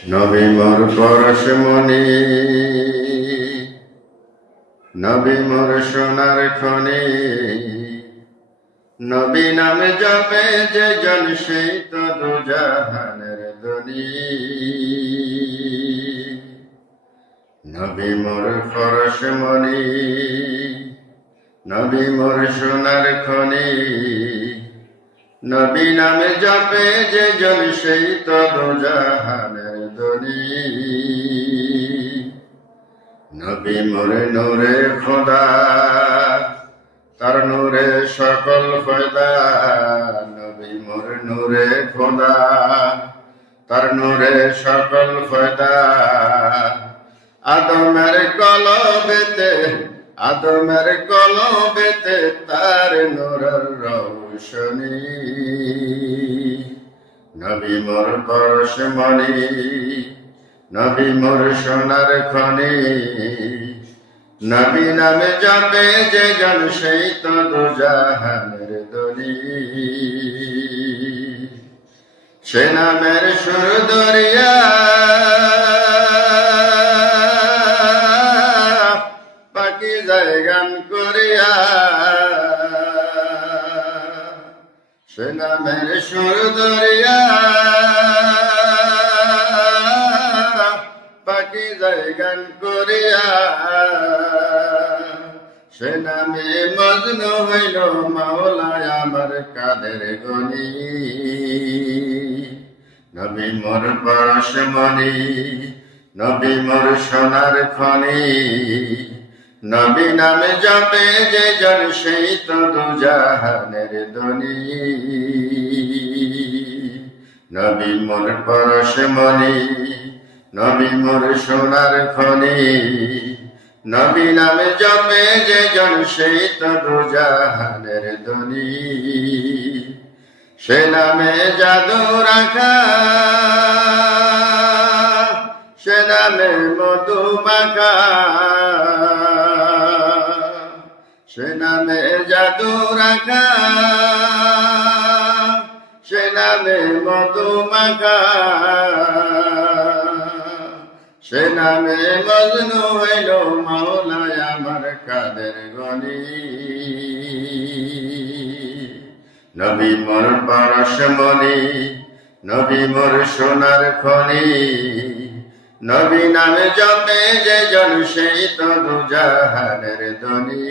নবী মোর পরশমণি, নবী মোর সোনার খনি, নবী নামে জপে যে জন সেই তো দুজাহানের ধনী। নবী মোর পরশমণি, নবী মোর সোনার খনি, নবী নামে জপে যে জন সেই তো দুজাহানের ধনী। নবী মোর নূরে খোদা, তার নূরে সকল ফয়দা। নবী মোর নূরে খোদা, তার নূরে সকল ফয়দা। আদমের কলবেতে, আদমের কলবেতে তার নূরের রৌশনী। নবী মোর পরশমণি, নবী মোর সোনার খনি, নবী নামে জপে যে জন সেই তো দুজাহানের ধনী। সে নামের সুর দরিয়া পাখি যায় গান করিয়া। সে নামের সুর দরিয়া পাখি যায় গান করিয়া। সে নামে মজনু হইল মাওলায় আমার কাদের গনি। নবী মোর পরশমণি, নবী মোর সোনার খনি, নবী নামে জপে যে জন সেই তো দুজাহানের ধনী। নবী মোর পরশমণি, নবী মোর সোনার খনি, নবী নামে জপে যে জন সেই তো দুজাহানের ধনী। সে নামে জাদু রাখা, সে নামে মধু মাখা। সে নামে জাদু রাখা, সে নামে মধু মাখা। সে নামে মজনু হইল মাওলায় আমার কাদের গনি। নবী মোর পরশমণি, নবী মোর সোনার খনি, নবী নামে জপে যে জন সেই তো দুজাহানের ধনী।